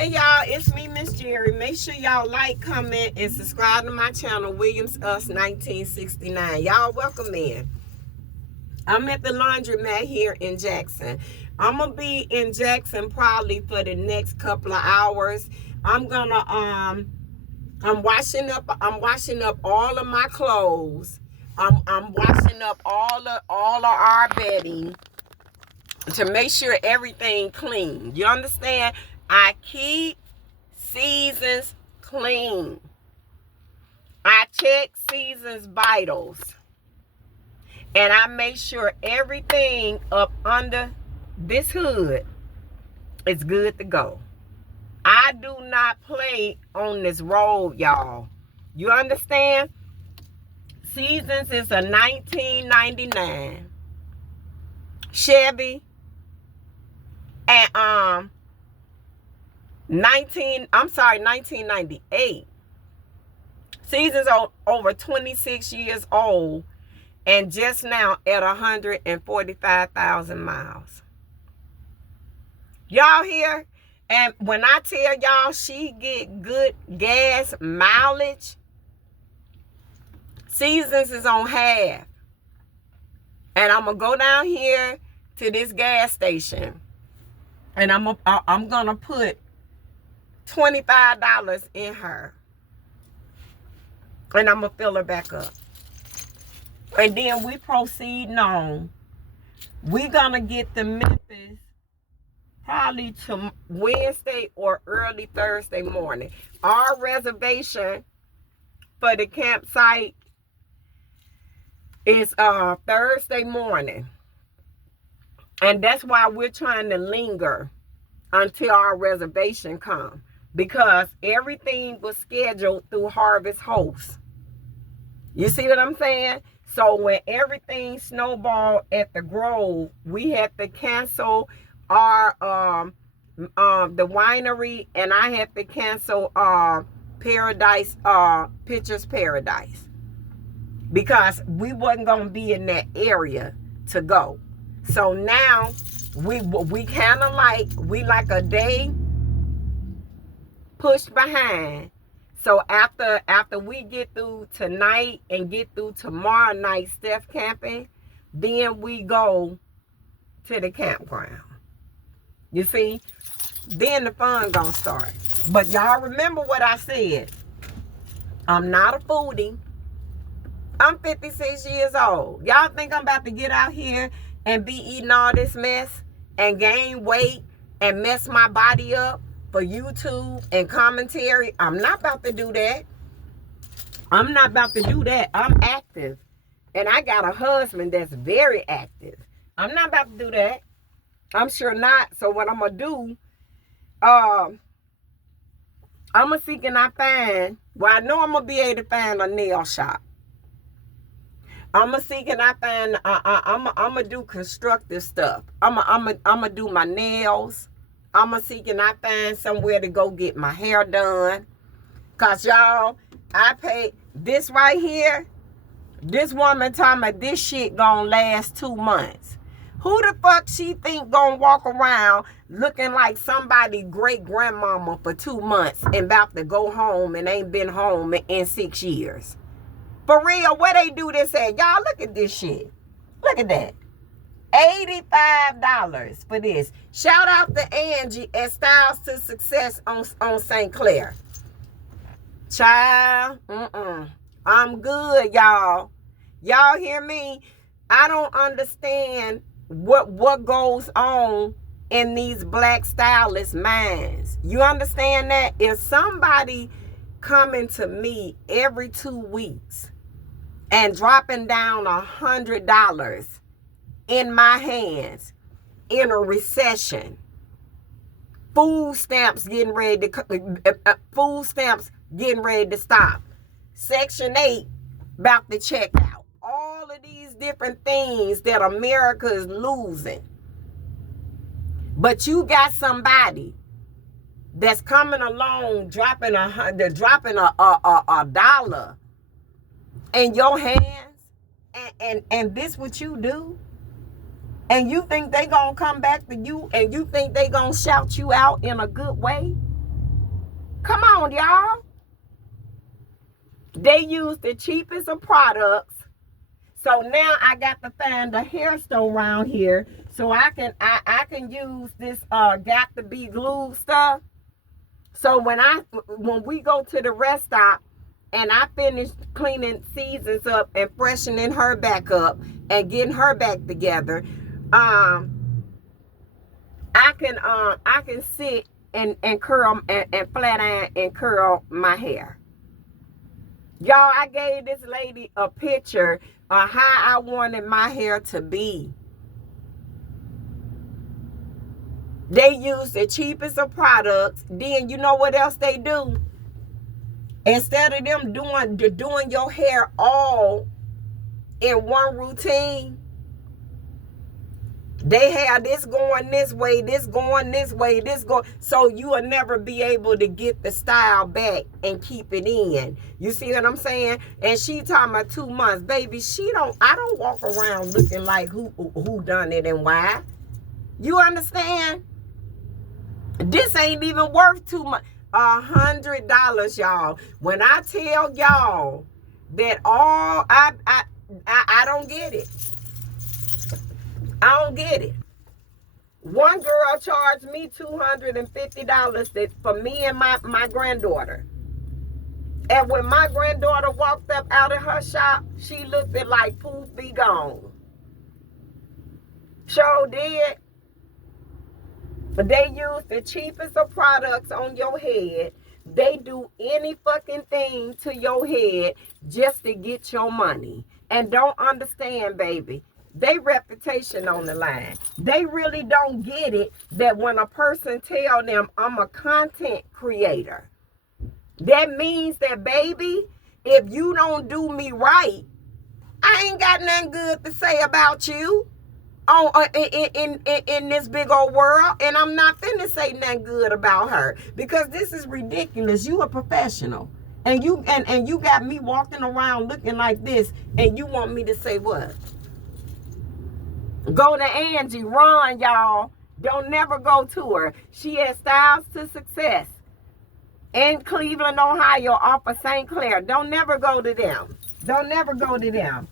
Hey y'all, it's me, Miss Jerry. Make sure y'all like, comment, and subscribe to my channel, Williams Us 1969. Y'all welcome in. I'm at the laundromat here in Jackson. I'm gonna be in Jackson probably for the next couple of hours. I'm washing up all of my clothes. I'm washing up all of our bedding to make sure everything clean. You understand? I keep Seasons clean. I check Seasons vitals. And I make sure everything up under this hood is good to go. I do not play on this road, y'all. You understand? Seasons is a 1999 Chevy and 1998. Seasons over 26 years old and just now at 145,000 miles. Y'all hear? And when I tell y'all she get good gas mileage, Seasons is on half. And I'm going to go down here to this gas station. And I'm going to put $25 in her. And I'm going to fill her back up. And then we proceed on. We're going to get to Memphis probably to Wednesday or early Thursday morning. Our reservation for the campsite is Thursday morning. And that's why we're trying to linger until our reservation comes. Because everything was scheduled through Harvest Host. You see what I'm saying? So when everything snowballed at the Grove, we had to cancel our the winery, and I had to cancel Paradise Pictures Paradise because we wasn't gonna be in that area to go. So now we kind of like a day pushed behind. So after we get through tonight and get through tomorrow night Steph camping, then we go to the campground. You see? Then the fun gonna start. But y'all remember what I said. I'm not a foodie. I'm 56 years old. Y'all think I'm about to get out here and be eating all this mess and gain weight and mess my body up for YouTube and commentary? I'm not about to do that. I'm not about to do that. I'm active. And I got a husband that's very active. I'm not about to do that. I'm sure not. So what I'm going to do, I'm going to seek and I find, well, I know I'm going to be able to find a nail shop. I'm going to seek and I find, I'm going to do constructive stuff. I'm going to do my nails. I'm going to seek and I find somewhere to go get my hair done. Because, y'all, I paid this right here. This woman talking about this shit gonna last 2 months. Who the fuck she think gonna walk around looking like somebody great grandmama for 2 months and about to go home and ain't been home in 6 years? For real, where they do this at? Y'all, look at this shit. Look at that. $85 for this. Shout out to Angie at Styles to Success on St. Clair. Child, I'm good, y'all. Y'all hear me? I don't understand what goes on in these black stylists' minds. You understand that? If somebody coming to me every 2 weeks and dropping down $100 in my hands in a recession, food stamps getting ready to stop, Section 8 about to check out, all of these different things that America is losing. But you got somebody that's coming along dropping a dollar in your hands, and this what you do? And you think they gonna come back to you and you think they gonna shout you out in a good way? Come on, y'all. They use the cheapest of products. So now I got to find a hair store around here so I can use this got to be glued stuff. So when we go to the rest stop and I finish cleaning Seasons up and freshening her back up and getting her back together, I can sit and curl and flat iron and curl my hair. Y'all, I gave this lady a picture of how I wanted my hair to be. They use the cheapest of products. Then you know what else they do? Instead of them doing your hair all in one routine, they have this going this way, this going this way, this going. So you will never be able to get the style back and keep it in. You see what I'm saying? And she talking about 2 months. Baby, I don't walk around looking like who done it and why. You understand? This ain't even worth too much. $100, y'all. When I tell y'all that all I don't get it. I don't get it. One girl charged me $250 for me and my granddaughter. And when my granddaughter walked up out of her shop, she looked at like poof, be gone. Sure did. But they use the cheapest of products on your head. They do any fucking thing to your head just to get your money. And don't understand, baby. They reputation on the line. They really don't get it that when a person tell them I'm a content creator, that means that, baby, if you don't do me right, I ain't got nothing good to say about you in this big old world. And I'm not finna say nothing good about her because this is ridiculous. You a professional. And you got me walking around looking like this, and you want me to say what? Go to Angie, run, y'all. Don't never go to her. She has Styles to Success in Cleveland, Ohio, off of St. Clair. Don't never go to them. Don't never go to them.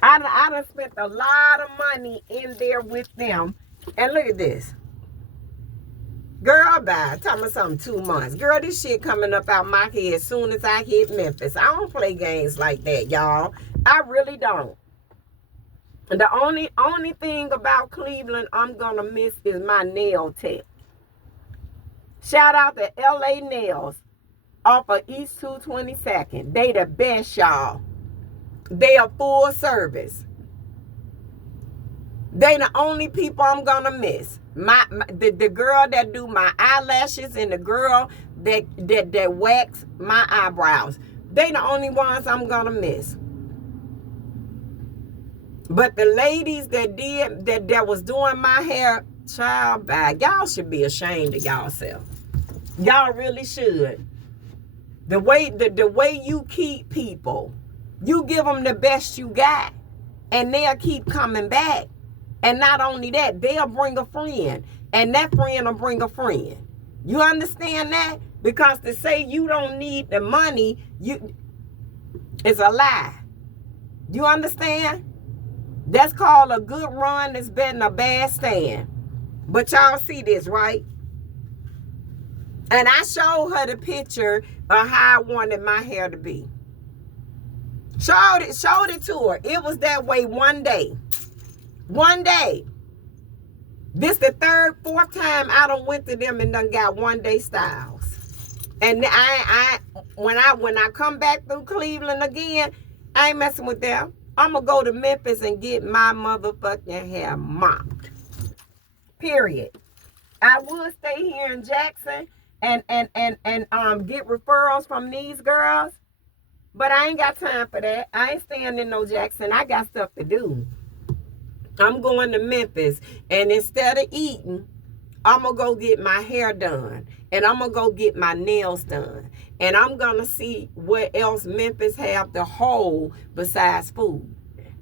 I done spent a lot of money in there with them. And look at this. Girl, bye. Tell me something, 2 months. Girl, this shit coming up out my head as soon as I hit Memphis. I don't play games like that, y'all. I really don't. The only thing about Cleveland I'm gonna miss is my nail tech. Shout out to LA Nails off of East 222nd. They the best, y'all. They are full service. They the only people I'm gonna miss. The girl that do my eyelashes and the girl that wax my eyebrows. They the only ones I'm gonna miss. But the ladies that was doing my hair, child, bag, y'all should be ashamed of y'allself. Y'all really should. The way you keep people, you give them the best you got, and they'll keep coming back. And not only that, they'll bring a friend, and that friend will bring a friend. You understand that? Because to say you don't need the money, is a lie. You understand? That's called a good run that's better than a bad stand. But y'all see this, right? And I showed her the picture of how I wanted my hair to be. Showed it to her. It was that way one day. One day. This the third, fourth time I done went to them and done got one day styles. And when I come back through Cleveland again, I ain't messing with them. I'm going to go to Memphis and get my motherfucking hair mopped. Period. I would stay here in Jackson and get referrals from these girls, but I ain't got time for that. I ain't staying in no Jackson. I got stuff to do. I'm going to Memphis, and instead of eating, I'm going to go get my hair done, and I'm going to go get my nails done, and I'm going to see what else Memphis have to hold besides food.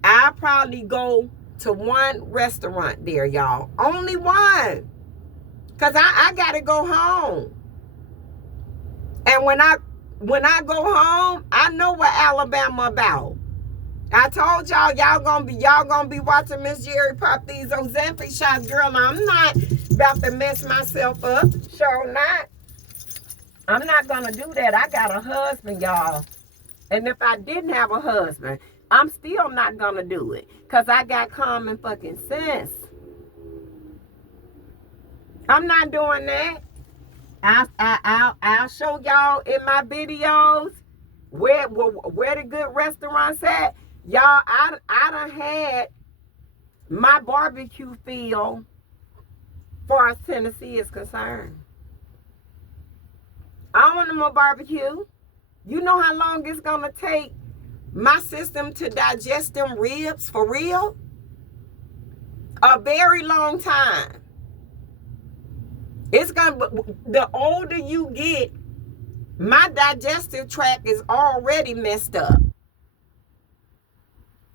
I'll probably go to one restaurant there, y'all. Only one. Because I got to go home. And when I go home, I know what Alabama about. I told y'all gonna be watching Miss Jerry pop these Ozempic shots. Girl, I'm not about to mess myself up. Sure not. I'm not gonna do that. I got a husband, y'all. And if I didn't have a husband, I'm still not gonna do it. Cause I got common fucking sense. I'm not doing that. I'll show y'all in my videos where the good restaurants at. Y'all, I done had my barbecue feel far as Tennessee is concerned. I want no barbecue. You know how long it's gonna take my system to digest them ribs for real? A very long time. It's gonna, the older you get, my digestive tract is already messed up.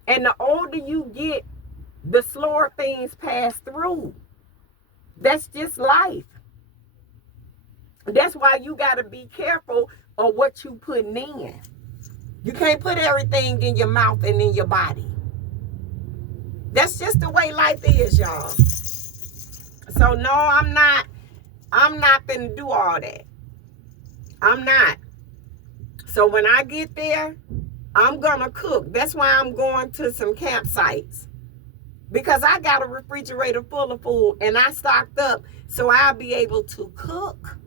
And the older you get, the slower things pass through. That's just life. That's why you got to be careful of what you putting in. You can't put everything in your mouth and in your body. That's just the way life is, y'all. So no, I'm not finna do all that. I'm not. So when I get there, I'm gonna cook. That's why I'm going to some campsites. Because I got a refrigerator full of food and I stocked up so I'll be able to cook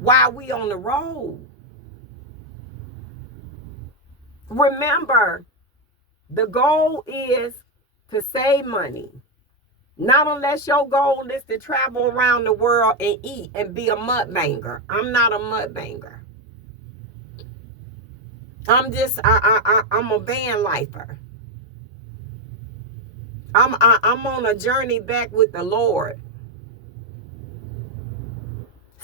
while we on the road. Remember, the goal is to save money. Not unless your goal is to travel around the world and eat and be a mudbanger. I'm not a mudbanger. I'm a van lifer. I'm on a journey back with the Lord.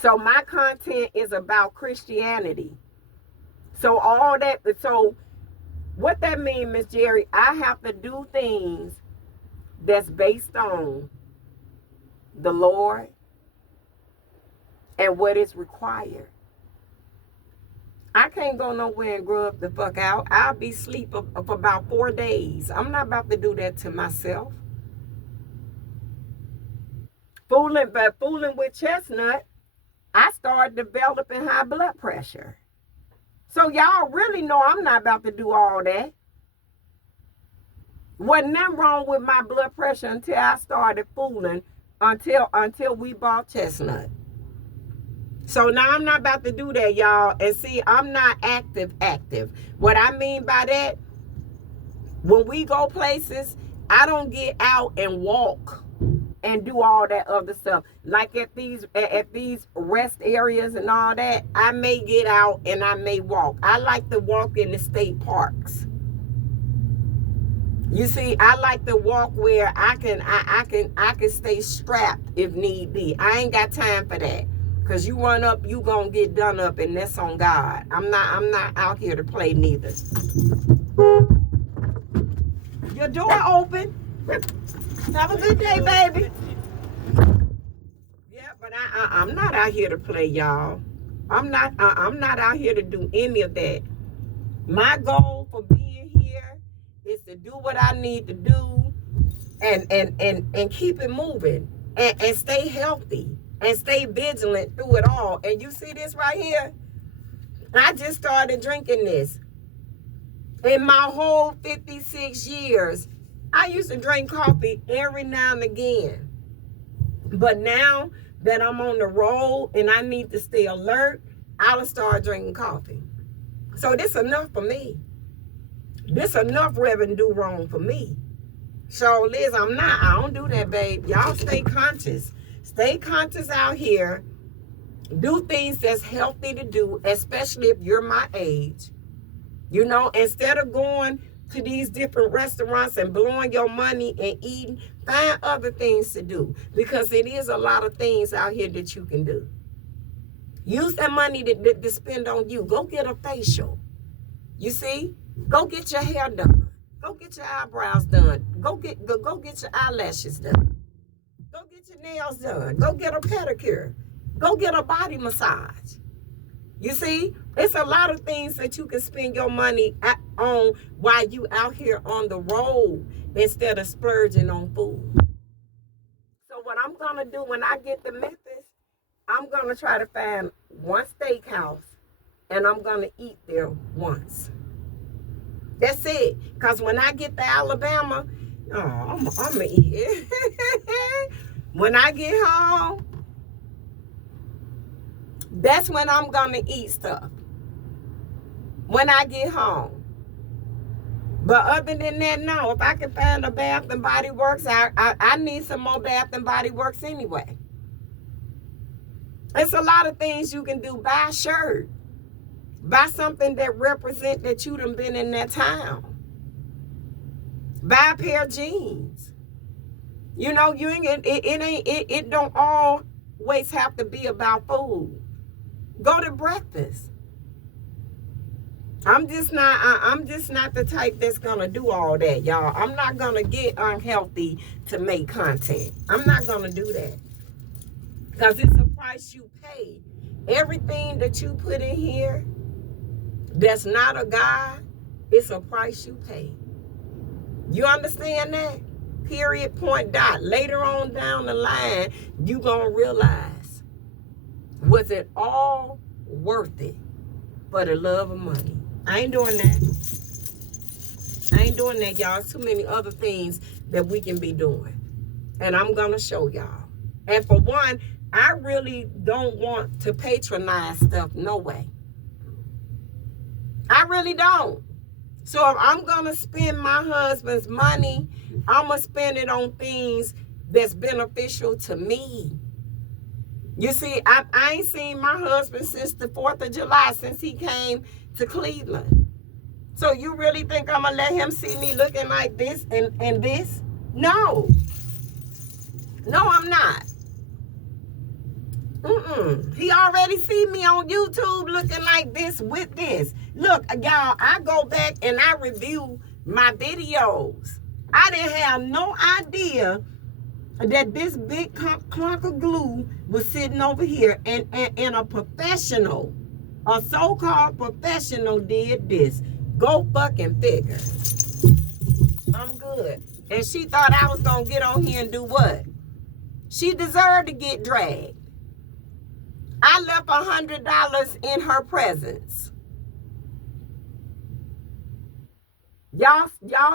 So my content is about Christianity. So what that means, Miss Jerry, I have to do things that's based on the Lord and what is required. I can't go nowhere and grub the fuck out. I'll be asleep for about 4 days. I'm not about to do that to myself. Fooling with Chestnut, I started developing high blood pressure. So y'all really know I'm not about to do all that. Wasn't nothing wrong with my blood pressure until I started fooling until we bought Chestnut. So now I'm not about to do that, y'all. And see, I'm not active. What I mean by that, when we go places, I don't get out and walk and do all that other stuff. Like at these rest areas and all that, I may get out and I may walk. I like to walk in the state parks. You see, I like to walk where I can stay strapped if need be. I ain't got time for that. Cause you run up, you gonna get done up, and that's on God. I'm not out here to play neither. Your door open. Have a good day, baby. Yeah, but I'm not out here to play, y'all. I'm not out here to do any of that. My goal for being here is to do what I need to do and keep it moving and stay healthy. And stay vigilant through it all. And you see this right here? I just started drinking this. In my whole 56 years, I used to drink coffee every now and again. But now that I'm on the road and I need to stay alert, I'll start drinking coffee. So this enough for me. This enough revenue wrong for me. So Liz, I don't do that, babe. Y'all stay conscious. Stay conscious out here. Do things that's healthy to do, especially if you're my age. You know, instead of going to these different restaurants and blowing your money and eating, find other things to do. Because it is a lot of things out here that you can do. Use that money to spend on you. Go get a facial. You see? Go get your hair done. Go get your eyebrows done. Go get your eyelashes done. Go get your nails done. Go get a pedicure. Go get a body massage. You see, it's a lot of things that you can spend your money on while you out here on the road instead of splurging on food. So what I'm going to do when I get to Memphis, I'm going to try to find one steakhouse and I'm going to eat there once. That's it. Because when I get to Alabama, I'm going to eat it. When I get home, that's when I'm going to eat stuff. When I get home. But other than that, no. If I can find a Bath and Body Works, I need some more Bath and Body Works anyway. It's a lot of things you can do. Buy a shirt. Buy something that represents that you done been in that town. Buy a pair of jeans. You know, it don't always have to be about food. Go to breakfast. I'm just not the type that's gonna do all that, y'all. I'm not gonna get unhealthy to make content. I'm not gonna do that. Because it's a price you pay. Everything that you put in here that's not a God, it's a price you pay. You understand that? Period, point, dot. Later on down the line, you gonna realize, was it all worth it for the love of money? I ain't doing that. I ain't doing that, y'all. There's too many other things that we can be doing. And I'm gonna show y'all. And for one, I really don't want to patronize stuff, no way. I really don't. So if I'm going to spend my husband's money, I'm going to spend it on things that's beneficial to me. You see, I ain't seen my husband since the 4th of July, since he came to Cleveland. So you really think I'm going to let him see me looking like this and this? No. No, I'm not. He already see me on YouTube looking like this with this. Look, y'all, I go back and I review my videos. I didn't have no idea that this big clunk of glue was sitting over here and a professional, a so-called professional did this. Go fucking figure. I'm good. And she thought I was going to get on here and do what? She deserved to get dragged. I left $100 in her presence. Y'all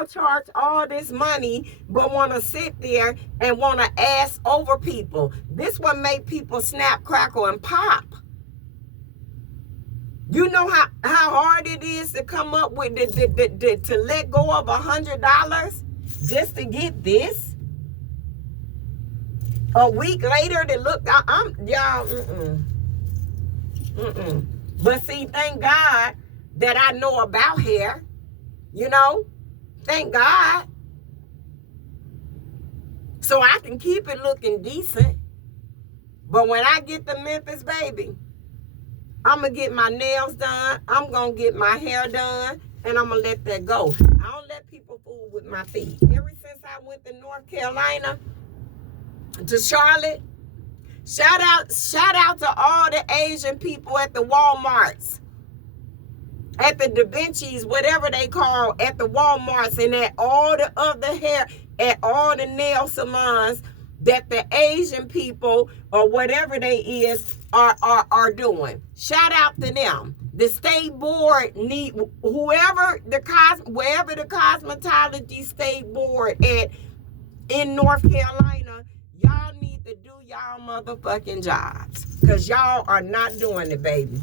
charge all this money, but want to sit there and want to ass over people. This one make people snap, crackle, and pop. You know how hard it is to come up with to let go of $100 just to get this. A week later, to look, y'all. But see, thank God that I know about hair. You know, thank God. So I can keep it looking decent. But when I get to Memphis, baby, I'm going to get my nails done. I'm going to get my hair done. And I'm going to let that go. I don't let people fool with my feet. Ever since I went to North Carolina, to Charlotte, shout out to all the Asian people at the Walmarts, at the Da Vinci's, whatever they call, at the Walmarts, and at all the other hair, at all the nail salons that the Asian people or whatever they is are doing. Shout out to them. The state board need wherever the cosmetology state board in North Carolina, y'all need to do y'all motherfucking jobs, because y'all are not doing it, baby.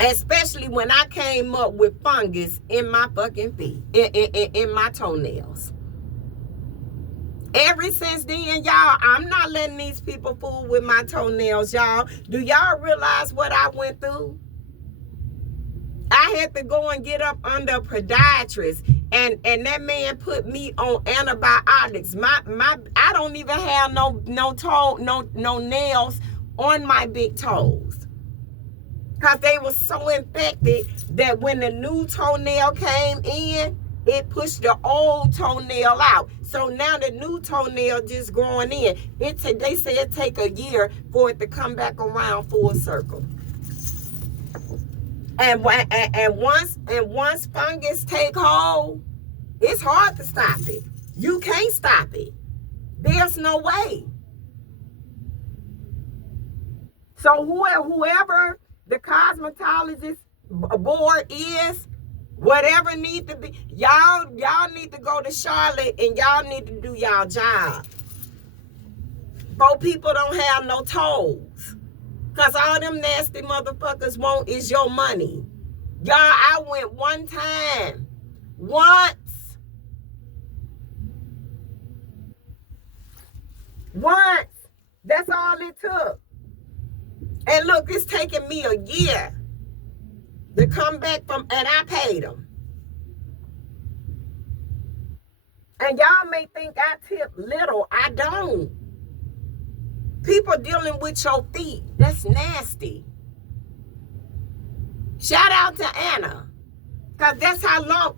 Especially when I came up with fungus in my fucking feet, in my toenails. Ever since then, y'all, I'm not letting these people fool with my toenails, y'all. Do y'all realize what I went through? I had to go and get up under a podiatrist, and that man put me on antibiotics. I don't even have no nails on my big toes, because they were so infected that when the new toenail came in, it pushed the old toenail out. So now the new toenail just growing in. They say it take a year for it to come back around full circle. And once fungus take hold, it's hard to stop it. You can't stop it. There's no way. So whoever the cosmetologist board is, whatever needs to be, y'all need to go to Charlotte and y'all need to do y'all job. Both people don't have no toes. Because all them nasty motherfuckers want is your money. Y'all, I went one time. Once. That's all it took. And look, it's taking me a year to come back from, and I paid them. And y'all may think I tip little. I don't. People dealing with your feet, that's nasty. Shout out to Anna. Because that's how long,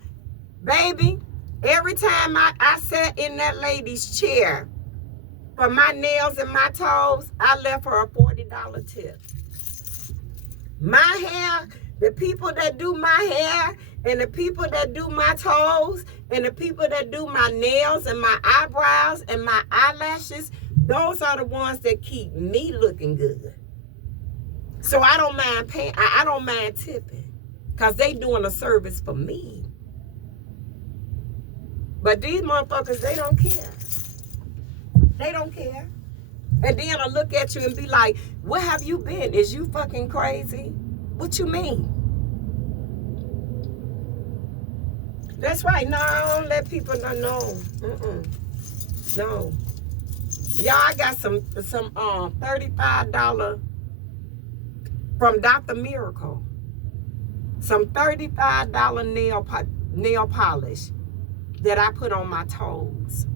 baby, every time I sat in that lady's chair for my nails and my toes, I left her a $40 tip. My hair, the people that do my hair, and the people that do my toes, and the people that do my nails and my eyebrows and my eyelashes, those are the ones that keep me looking good. So I don't mind paying, I don't mind tipping, because they doing a service for me. But these motherfuckers, they don't care. They don't care. And then I look at you and be like, where have you been? Is you fucking crazy? What you mean? That's right. No, I don't let people know. No. Y'all, I got some $35 from Dr. Miracle. Some $35 nail polish that I put on my toes.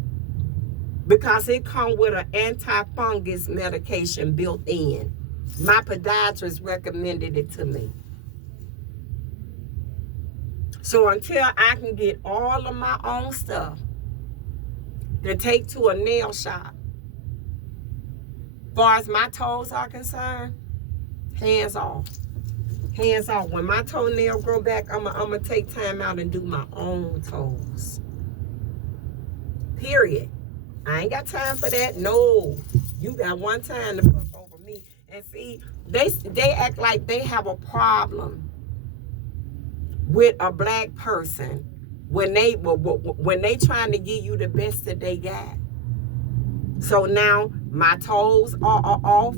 Because it comes with an anti-fungus medication built in. My podiatrist recommended it to me. So until I can get all of my own stuff to take to a nail shop, as far as my toes are concerned, hands off. Hands off. When my toenail grow back, I'm going to take time out and do my own toes. Period. I ain't got time for that. No. You got one time to fuck over me. And see, they act like they have a problem with a black person when they trying to give you the best that they got. So now my toes are off.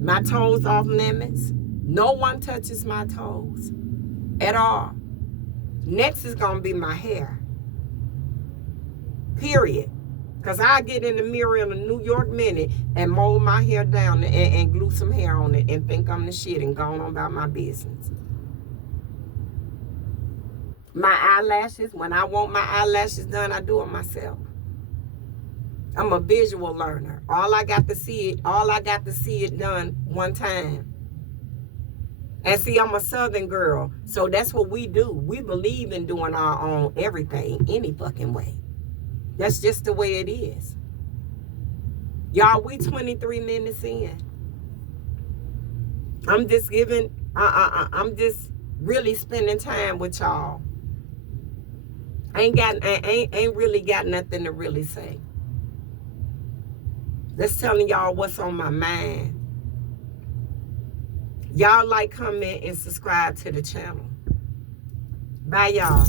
My toes off limits. No one touches my toes at all. Next is gonna be my hair. Period. Because I get in the mirror in a New York minute and mold my hair down and glue some hair on it and think I'm the shit and go on about my business. My eyelashes, when I want my eyelashes done, I do it myself. I'm a visual learner. All I got to see it done one time. And see, I'm a Southern girl, so that's what we do. We believe in doing our own everything, any fucking way. That's just the way it is. Y'all, we 23 minutes in. I'm just I'm just really spending time with y'all. Ain't really got nothing to really say. Just telling y'all what's on my mind. Y'all like, comment, and subscribe to the channel. Bye, y'all.